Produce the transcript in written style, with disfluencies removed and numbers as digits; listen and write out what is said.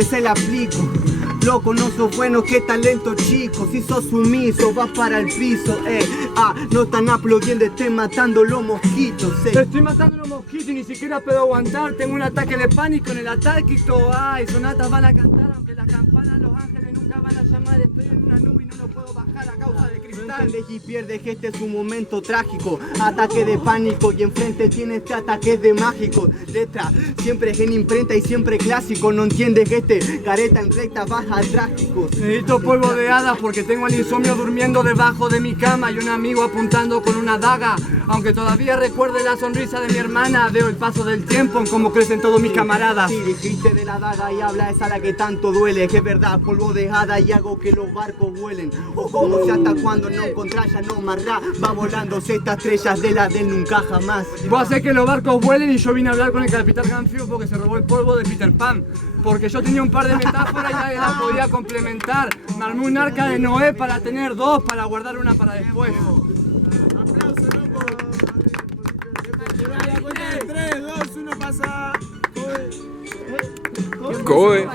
que se la aplico. Loco, no sos bueno, qué talento chico. Si sos sumiso, vas para el piso, no están aplaudiendo, estén matando los mosquitos, Estoy matando los mosquitos y ni siquiera puedo aguantar. Tengo un ataque de pánico en el ataquito. Ay, sonatas van a cantar, aunque las campanas los ángeles nunca van a llamar. Estoy en una nube y no lo puedo bajar a causa de cristal. No entiendes y pierdes que este es un momento trágico. Ataque de pánico y enfrente tiene este ataque de mágico. Letra, siempre en imprenta y siempre clásico. No entiendes que este careta en recta baja trágicos. Necesito polvo de hadas porque tengo el insomnio durmiendo debajo de mi cama y un amigo apuntando con una daga. Aunque todavía recuerde la sonrisa de mi hermana, veo el paso del tiempo en cómo crecen todos mis camaradas. Sí, dijiste de la daga y habla esa la que tanto duele. Que es verdad, polvo de hada y hago que los barcos vuelen. O como si hasta cuando no encontrás ya no marrá. Va volándose estas estrellas de la del nunca jamás. Voy a hacer que los barcos vuelen y yo vine a hablar con el capitán Ganfio porque se robó el polvo de Peter Pan. Porque yo tenía un par de metáforas y nadie las podía complementar. Me armé un arca de Noé para tener dos, para guardar una para después. Aplauso, loco. La cuenta de 3, 2, 1 pasa. Coe.